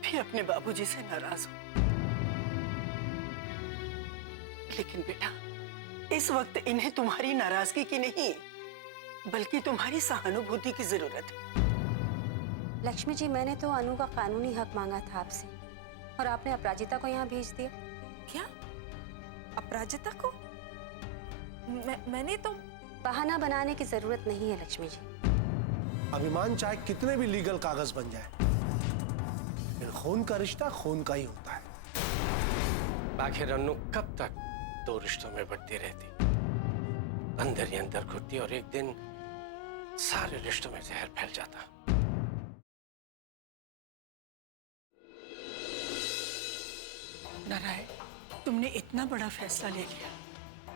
भी अपने बाबूजी से नाराज हो, लेकिन बेटा इस वक्त इन्हें तुम्हारी नाराजगी की नहीं बल्कि तुम्हारी सहानुभूति की जरूरत है। लक्ष्मी जी, मैंने तो अनु का कानूनी हक मांगा था आपसे और आपने अपराजिता को यहाँ भेज दिया। क्या? अपराजिता को? मैंने तो बहाना बनाने की जरूरत नहीं है लक्ष्मी जी। अभिमान चाहे कितने भी लीगल कागज बन जाए, लेकिन खून का रिश्ता खून का ही होता है। आखिर अनु कब तक दो रिश्तों में बढ़ती रहती, अंदर ही अंदर घुटती और एक दिन सारे रिश्तों में जहर फैल जाता। नारायण, तुमने इतना बड़ा फैसला ले लिया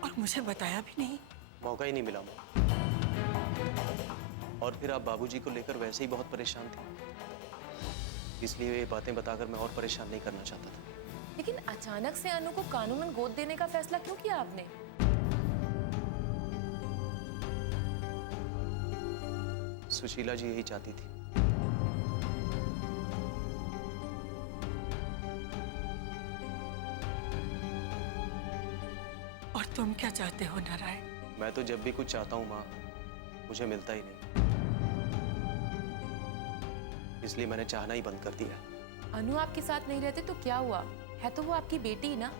और मुझे बताया भी नहीं। मौका ही नहीं मिला माँ। और फिर आप बाबूजी को लेकर वैसे ही बहुत परेशान थे, इसलिए ये बातें बताकर मैं और परेशान नहीं करना चाहता था। लेकिन अचानक से अनु को कानूनन गोद देने का फैसला क्यों किया आपने? सुशीला जी यही चाहती थी। और तुम क्या चाहते हो नारायण? मैं तो जब भी कुछ चाहता हूँ माँ, मुझे मिलता ही नहीं, इसलिए मैंने चाहना ही बंद कर दिया। अनु आपके साथ नहीं रहते तो क्या हुआ, है तो वो आपकी बेटी ही ना।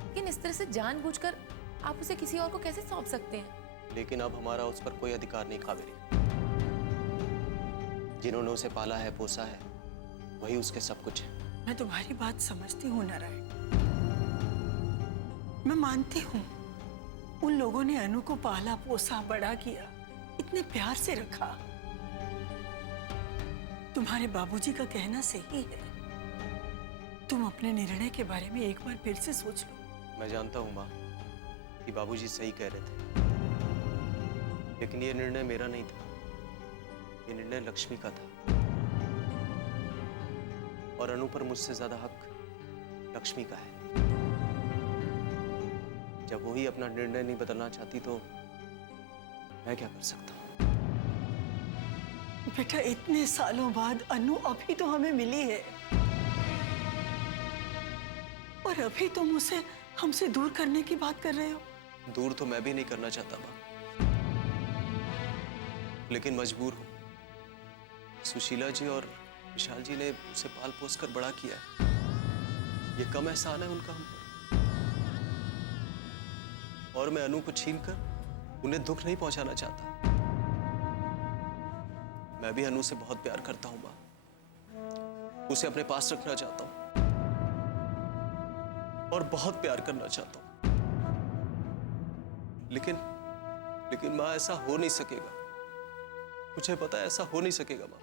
लेकिन इस तरह से जानबूझकर आप उसे किसी और को कैसे सौंप सकते हैं? लेकिन अब हमारा उस पर कोई अधिकार नहीं कावेरी। जिन्होंने उसे पाला है, पोसा है, वही उसके सब कुछ है। मैं तुम्हारी बात समझती हूँ नारायण, मैं मानती हूँ उन लोगों ने अनु को पाला पोसा बड़ा किया, इतने प्यार से रखा। तुम्हारे बाबूजी का कहना सही है, तुम अपने निर्णय के बारे में एक बार फिर से सोच लो। मैं जानता हूँ माँ कि बाबूजी सही कह रहे थे, लेकिन ये निर्णय मेरा नहीं था, ये निर्णय लक्ष्मी का था। और अनु पर मुझसे ज्यादा हक लक्ष्मी का है। जब वही अपना निर्णय नहीं बदलना चाहती तो मैं क्या कर सकता हूँ? बेटा इतने सालों बाद अनु अभी तो हमें मिली है और अभी तुम उसे हमसे दूर करने की बात कर रहे हो। दूर तो मैं भी नहीं करना चाहता माँ, लेकिन मजबूर हूं। सुशीला जी और विशाल जी ने उसे पाल पोस कर बड़ा किया है, ये कम एहसान है उनका हम पर। और मैं अनु को छीनकर उन्हें दुख नहीं पहुंचाना चाहता। मैं भी अनु से बहुत प्यार करता हूं माँ, उसे अपने पास रखना चाहता हूं और बहुत प्यार करना चाहता हूं। लेकिन माँ ऐसा हो नहीं सकेगा, मुझे पता है ऐसा हो नहीं सकेगा माँ।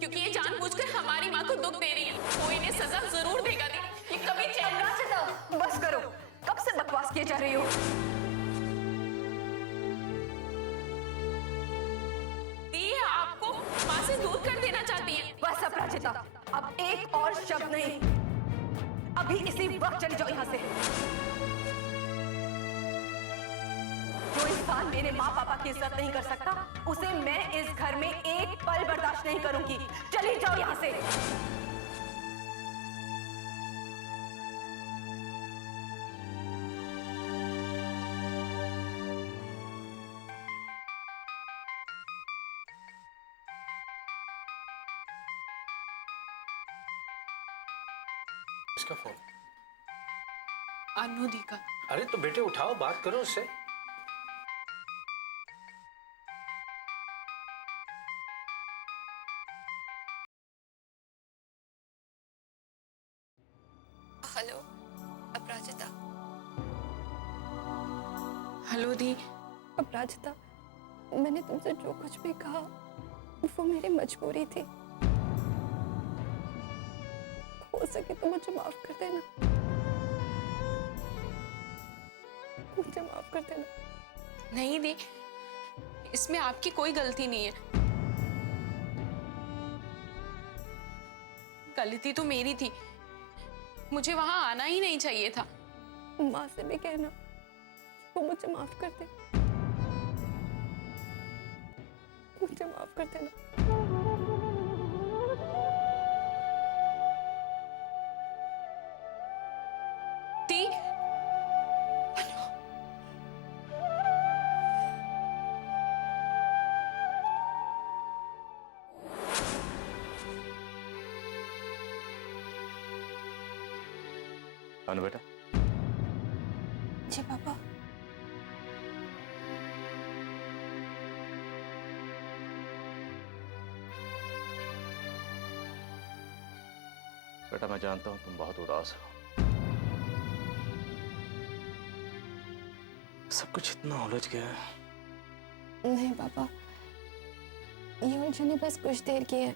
क्योंकि ये जानबूझकर हमारी माँ को दुख दे रही है, वो इन्हें सजा जरूर देगा। ये कभी चैन ना चलता। बस करो, कब से बकवास किए जा रही हो? ये आपको माँ से दूर कर देना चाहती है। बस अपराजिता, अब एक और शब्द नहीं, अभी इसी वक्त चली जाओ यहाँ से। जो इंसान मेरे माँ पापा की इज्जत नहीं कर सकता, उसे मैं इस घर में एक पल बर्दाश्त नहीं करूंगी। चली जाओ यहाँ से। इसका फोन? अनु दी का। अरे तो बेटे उठाओ, बात करो उससे। हेलो अपराजिता। हेलो दी। अपराजिता, मैंने तुमसे जो कुछ भी कहा वो मेरी मजबूरी थी। हो सके तो मुझे माफ कर देना। मुझे माफ कर देना। नहीं दी, इसमें आपकी कोई गलती नहीं है। गलती तो मेरी थी, मुझे वहां आना ही नहीं चाहिए था। माँ से भी कहना वो मुझे माफ कर दे, मुझे माफ कर देना। दी, अनु बेटा, जी पापा। बेटा मैं जानता हूं तुम बहुत उदास हो। सब कुछ इतना उलझ गया है। नहीं पापा, ये उलझने बस कुछ देर की है।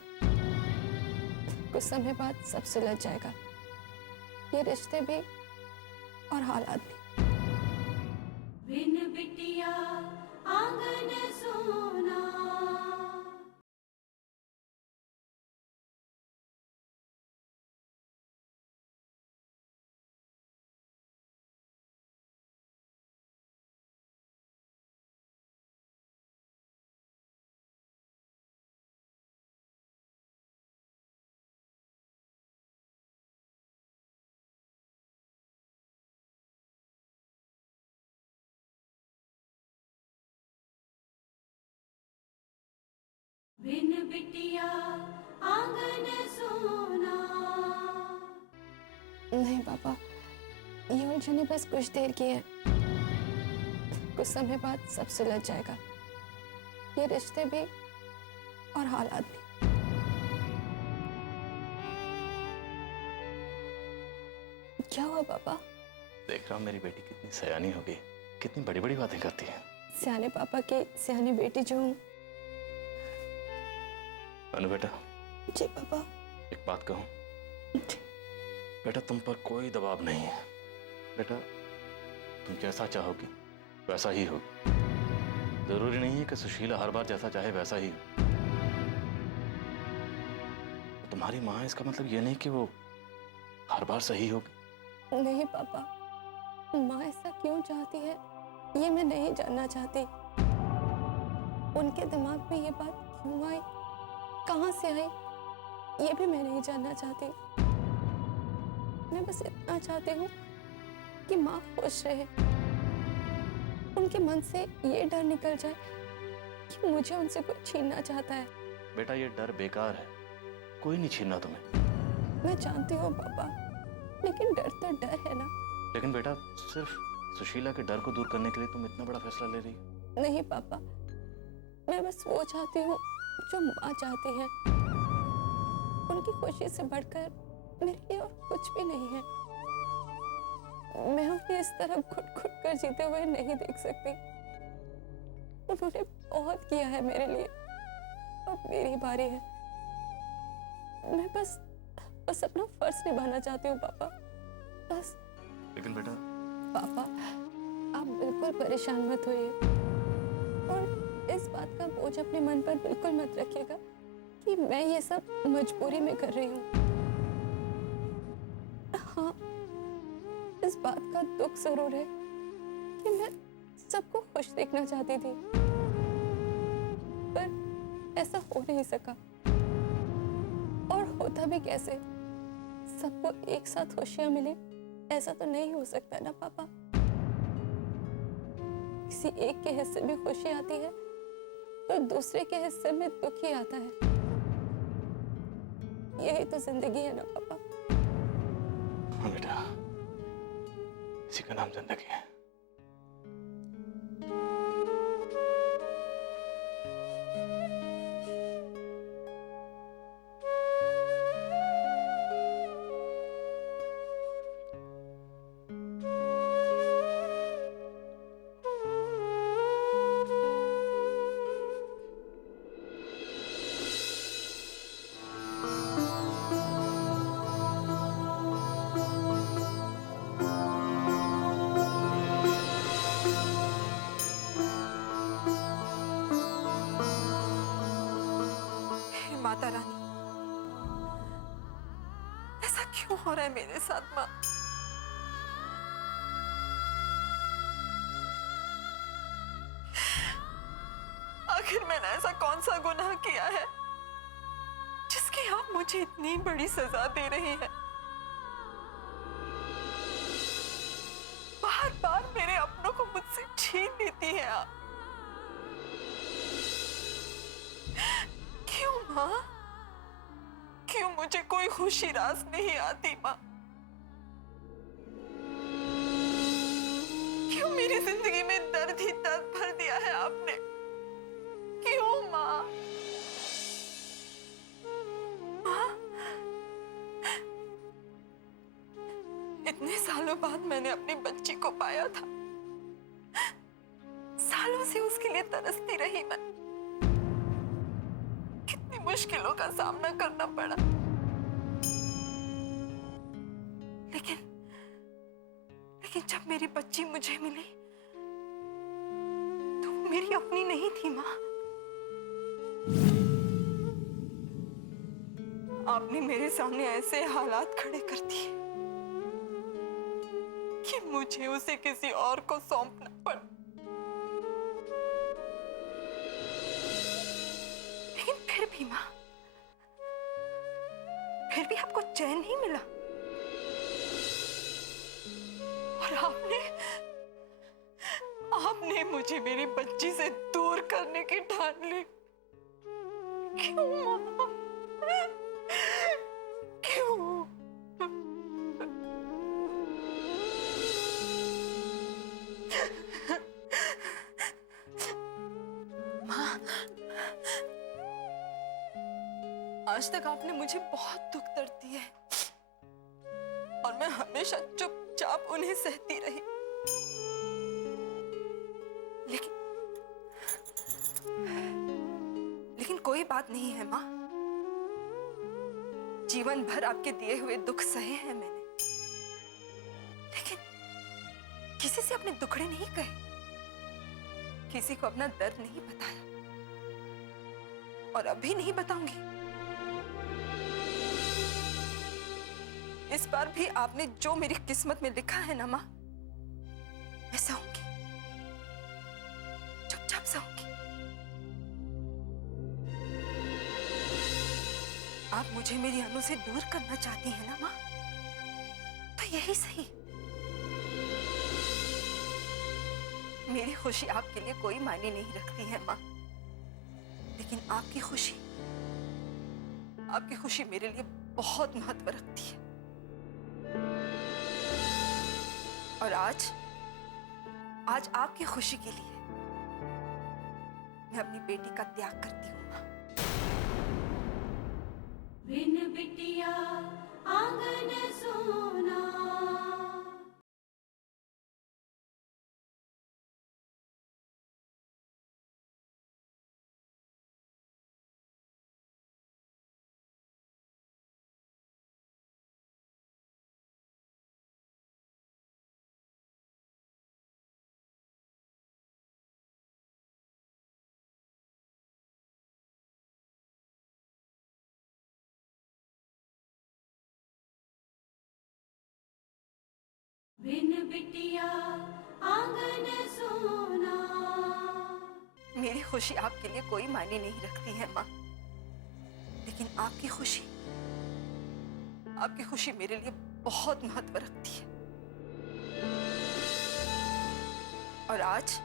कुछ समय बाद सब सुलझ जाएगा, ये रिश्ते भी और हालात भी। बिन बिटिया आंगन सोना। बिन बिटिया आंगन सोना। नहीं पापा, ये उलझने बस कुछ देर की है। कुछ समय बाद सब सुलझ जाएगा, ये रिश्ते भी और हालात भी। क्या हुआ पापा? देख रहा हूं मेरी बेटी कितनी सयानी हो गई, कितनी बड़ी बड़ी बातें करती है। सियाने पापा की सियानी बेटी जो हूँ। अनु बेटा, जी पापा। एक बात कहूं? बेटा तुम पर कोई दबाव नहीं है। बेटा तुम जैसा चाहोगी वैसा ही होगी। जरूरी नहीं है कि सुशीला हर बार जैसा चाहे वैसा ही हो। तुम्हारी माँ, इसका मतलब ये नहीं कि वो हर बार सही होगी। नहीं पापा, माँ ऐसा क्यों चाहती है ये मैं नहीं जानना चाहती। उनके दिमाग में ये बात क्यों आई, कहां से आई, ये भी मैं नहीं जानना चाहती। मैं बस इतना चाहती हूँ कि माँ खुश रहे, उनके मन से ये डर निकल जाए कि मुझे उनसे कुछ छीनना चाहता है। बेटा ये डर बेकार है, कोई नहीं छीनना तुम्हें। मैं जानती हूँ पापा, लेकिन डर तो डर है ना। लेकिन बेटा सिर्फ सुशीला के डर को दूर करने के लिए तुम इतना बड़ा फैसला ले रही हो? नहीं पापा, मैं बस वो चाहती हूँ जो माँ चाहती है। उनकी खुशी से बढ़कर मेरे लिए और कुछ भी नहीं है। मैं उन्हें इस तरह घुट घुट कर जीते हुए नहीं देख सकती। उन्होंने बहुत किया है मेरे लिए, अब मेरी बारी है। मैं बस अपना फर्ज निभाना चाहती हूँ पापा, बस। लेकिन बेटा। पापा आप बिल्कुल परेशान मत होइए और इस बात का बोझ अपने मन पर बिल्कुल मत रखिएगा कि मैं ये सब मजबूरी में कर रही हूँ। हाँ, इस बात का दुख जरूर है कि मैं सबको खुश देखना चाहती थी, पर ऐसा हो नहीं सका। और होता भी कैसे, सबको एक साथ खुशियां मिले, ऐसा तो नहीं हो सकता ना पापा। किसी एक के हिस्से में खुशी आती है तो दूसरे के हिस्से में दुख ही आता है। यही तो जिंदगी है ना पापा। हाँ बेटा, इसी का नाम जिंदगी है। हो रहा है मेरे साथ माँ? आखिर मैंने ऐसा कौन सा गुनाह किया है जिसकी आप मुझे इतनी बड़ी सजा दे रही हैं? बार बार मेरे अपनों को मुझसे छीन लेती हैं आप। क्यों माँ? क्यों मुझे कोई खुशी रास नहीं आती माँ? क्यों मेरी जिंदगी में दर्द ही दर्द भर दिया है आपने? क्यों माँ? माँ, इतने सालों बाद मैंने अपनी बच्ची को पाया था। सालों से उसके लिए तरसती रही मैं। कितनी मुश्किलों का सामना करना पड़ा, लेकिन जब मेरी बच्ची मुझे मिली तो वो मेरी अपनी नहीं थी माँ। आपने मेरे सामने ऐसे हालात खड़े कर दिए कि मुझे उसे किसी और को सौंपना पड़ा। लेकिन फिर भी माँ, फिर भी आपको चैन नहीं मिला और आपने मुझे मेरी बच्ची से दूर करने की ठान ली। क्यों माँ? क्यों? माँ, आज तक आपने मुझे बहुत दुख दर्द दिए और मैं हमेशा चुपचाप उन्हें सहती रही। लेकिन कोई बात नहीं है माँ। जीवन भर आपके दिए हुए दुख सहे हैं मैंने, लेकिन किसी से अपने दुखड़े नहीं कहे, किसी को अपना दर्द नहीं बताया और अभी नहीं बताऊंगी। इस बार भी आपने जो मेरी किस्मत में लिखा है ना माँ, मैं सहूंगी, चुपचाप सहूंगी। आप मुझे मेरी अनु से दूर करना चाहती हैं ना माँ, तो यही सही। मेरी खुशी आपके लिए कोई मायने नहीं रखती है माँ, लेकिन आपकी खुशी मेरे लिए बहुत महत्व रखती है। और आज आपकी खुशी के लिए मैं अपनी बेटी का त्याग करती हूँ माँ। बिन बिटिया आंगन सोना। बिन बिटिया आंगन सोना। मेरी खुशी आपके लिए कोई मायने नहीं रखती है माँ, लेकिन आपकी खुशी मेरे लिए बहुत महत्व रखती है। और आज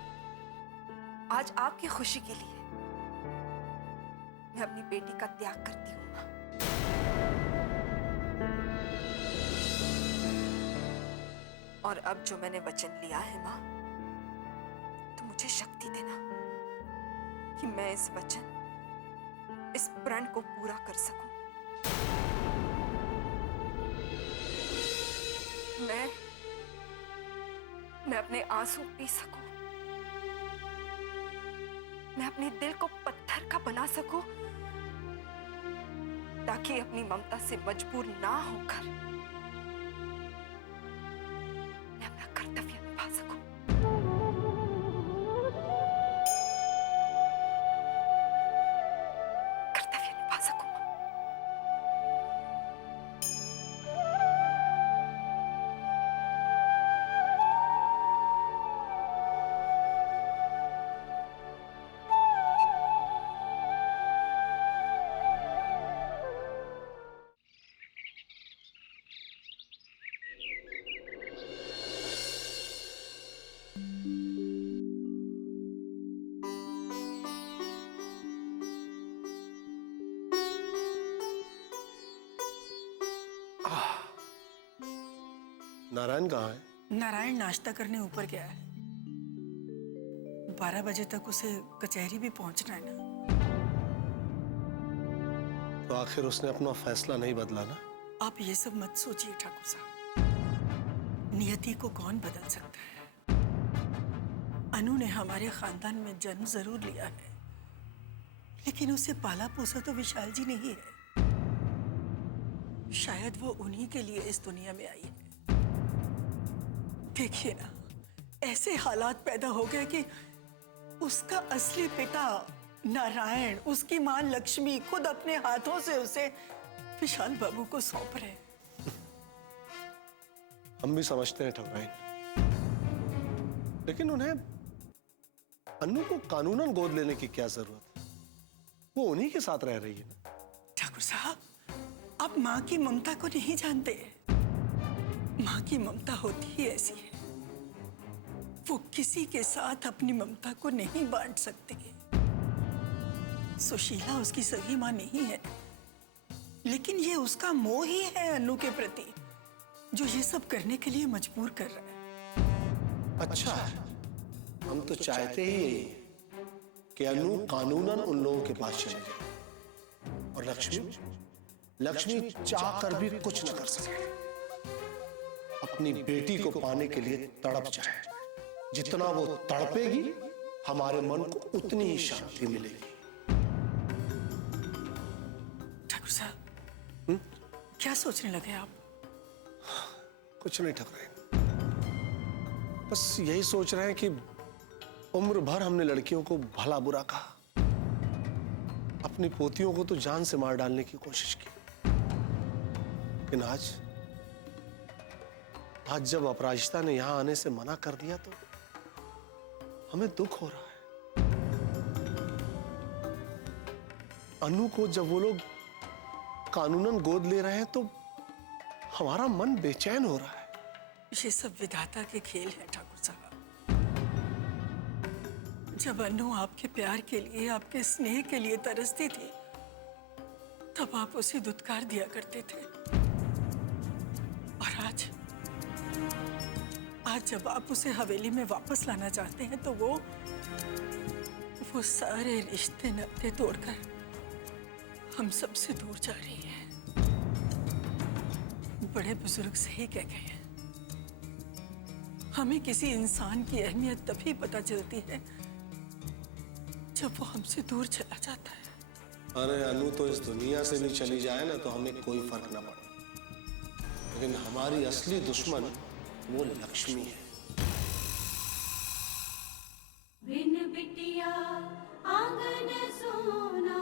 आपकी खुशी के लिए मैं अपनी बेटी का त्याग करती हूँ माँ। और अब जो मैंने वचन लिया है माँ, तो मुझे शक्ति देना कि मैं इस वचन, इस प्रण को पूरा कर सकूं। मैं अपने आंसू पी सकूं, मैं अपने दिल को पत्थर का बना सकूं, ताकि अपनी ममता से मजबूर ना होकर मैं अपना कर्तव्य निभा सकूं। कर्तव्य निभा सकूं। नारायण कहाँ है? नारायण नाश्ता करने ऊपर गया है। 12 बजे तक उसे कचहरी भी पहुंचना है ना। तो आखिर उसने अपना फैसला नहीं बदला ना? आप ये सब मत सोचिए ठाकुर साहब। नियति को कौन बदल सकता है? अनु ने हमारे खानदान में जन्म जरूर लिया है, लेकिन उसे पाला पोसा तो विशाल जी ने ही है। शायद वो उन्हीं के लिए इस दुनिया में आई है। देखिए ना, ऐसे हालात पैदा हो गए कि उसका असली पिता नारायण, उसकी मां लक्ष्मी खुद अपने हाथों से उसे विशाल बाबू को सौंप रहे। हम भी समझते हैं ठकुराइन, लेकिन उन्हें अनु को कानूनन गोद लेने की क्या जरूरत है? वो उन्हीं के साथ रह रही है ना। ठाकुर साहब, आप माँ की ममता को नहीं जानते। माँ की ममता होती ही ऐसी है, वो किसी के साथ अपनी ममता को नहीं बांट सकती। सुशीला उसकी सगी माँ नहीं है, लेकिन ये उसका मोह ही है अनु के प्रति, जो ये सब करने के लिए मजबूर कर रहा है। अच्छा, हम तो चाहते ही यही कि अनु कानूनन उन लोगों के पास चले जाए और लक्ष्मी चाह कर भी कुछ न कर सके। अपनी बेटी को पाने के लिए तड़प जाए। जितना वो तड़पेगी, हमारे मन को उतनी ही शांति मिलेगी। ठाकुर साहब, क्या सोचने लगे आप? कुछ नहीं ठकुराइन, बस यही सोच रहे हैं कि उम्र भर हमने लड़कियों को भला बुरा कहा, अपनी पोतियों को तो जान से मार डालने की कोशिश की, लेकिन आज जब अपराजिता ने यहां आने से मना कर दिया तो हमें दुख हो रहा है। अनु को जब वो लोग कानूनन गोद ले रहे हैं तो हमारा मन बेचैन हो रहा है। ये सब विधाता के खेल है ठाकुर साहब। जब अनु आपके प्यार के लिए, आपके स्नेह के लिए तरसती थी, तब आप उसे दुत्कार दिया करते थे। और आज जब आप उसे हवेली में वापस लाना चाहते हैं, तो वो सारे रिश्ते नाते तोड़कर हम सबसे दूर जा रही है। बड़े बुजुर्ग सही कह गए हैं, हमें किसी इंसान की अहमियत तभी पता चलती है जब वो हमसे दूर चला जाता है। अरे अनु तो इस दुनिया से भी चली जाए ना तो हमें कोई फर्क ना पड़े, लेकिन हमारी असली दुश्मन वो लक्ष्मी है। बिन बिटिया आंगन सोना।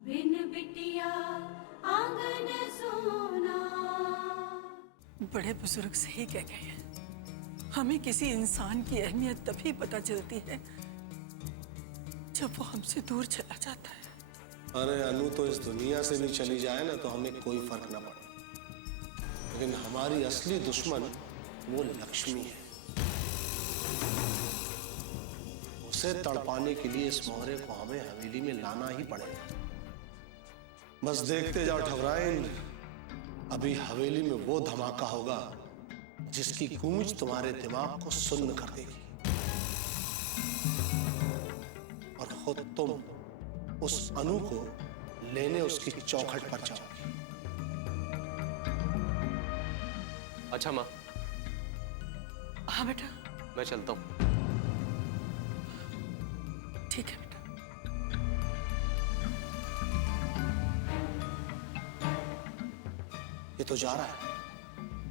बिन बिटिया आंगन सोना। बड़े बुजुर्ग सही कह गए हैं, हमें किसी इंसान की अहमियत तभी पता चलती है जब वो हमसे दूर चला जाता है। अरे अनु तो इस दुनिया से भी चली जाए ना तो हमें कोई फर्क ना पड़े, लेकिन हमारी असली दुश्मन वो लक्ष्मी है। उसे तड़पाने के लिए इस मोहरे को हमें हवेली में लाना ही पड़ेगा। बस देखते जाओ ठकुराइन, अभी हवेली में वो धमाका होगा जिसकी गूंज तुम्हारे दिमाग को सुन्न कर देगी, और खुद तुम उस अनु को लेने उसकी चौखट पर जाओगी। अच्छा माँ, हाँ बेटा, मैं चलता हूँ। ठीक है बेटा। ये तो जा रहा है,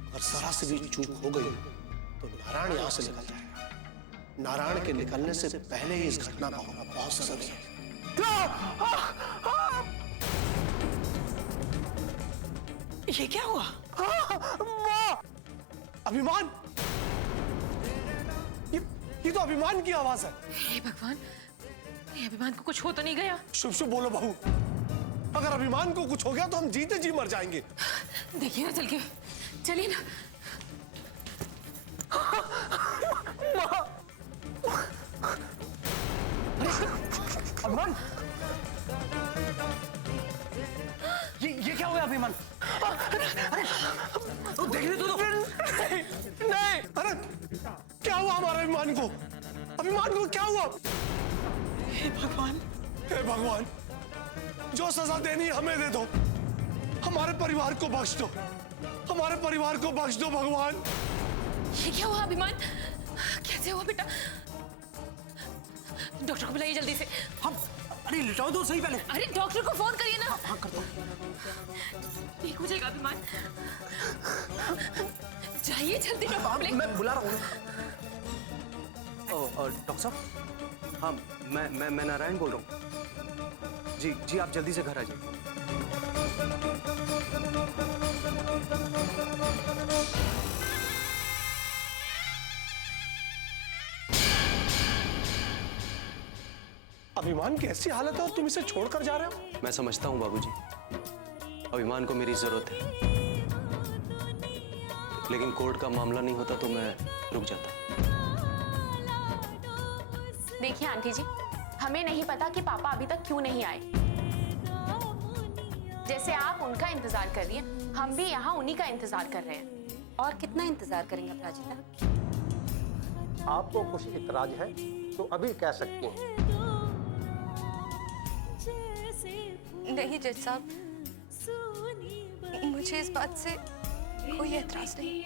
अगर जरा से भी चूक हो गई तो नारायण यहां से निकल जाएगा। नारायण के निकलने से पहले ही इस घटना का होना बहुत जरूरी है। ये क्या हुआ? अभिमान, ये तो अभिमान की आवाज है। हे भगवान, ये अभिमान को कुछ हो तो नहीं गया? शुभ शुभ बोलो बहू, अगर अभिमान को कुछ हो गया तो हम जीते जी मर जाएंगे। देखिए ना चल के, चलिए ना। अभिमान, ये क्या हुआ अभिमान? तो देख ले तो। नहीं, अरे क्या हुआ हमारे अभिमान को? अभिमान को क्या हुआ? हे भगवान, हे भगवान, जो सजा देनी है हमें दे दो, हमारे परिवार को बख्श दो, हमारे परिवार को बख्श दो भगवान। ये क्या हुआ अभिमान? कैसे हुआ बेटा? डॉक्टर को बुलाइए जल्दी से। हम, अरे लिटाओ दो सही पहले। अरे डॉक्टर को फोन करिए ना। हाँ कर दो। ठीक हो जाएगा अभिमान। जाइए जल्दी डॉक्टर को बुलाइए। मैं बुला रहा हूँ। डॉक्टर साहब, हाँ मैं नारायण बोल रहा हूँ। जी आप जल्दी से घर आ जाइए। अभिमान की ऐसी हालत है और तुम इसे छोड़कर जा रहे हो? मैं समझता हूँ बाबूजी, अभिमान को मेरी जरूरत है, लेकिन कोर्ट का मामला नहीं होता तो मैं रुक जाता। देखिए आंटी जी, हमें नहीं पता कि पापा अभी तक क्यों नहीं आए। जैसे आप उनका इंतजार कर रही हैं, हम भी यहाँ उन्हीं का इंतजार कर रहे हैं। और कितना इंतजार करेंगे अपराजिता? आपको कुछ इतराज है तो अभी कह सकती हैं। नहीं जज साहब, मुझे इस बात से कोई एतराज नहीं।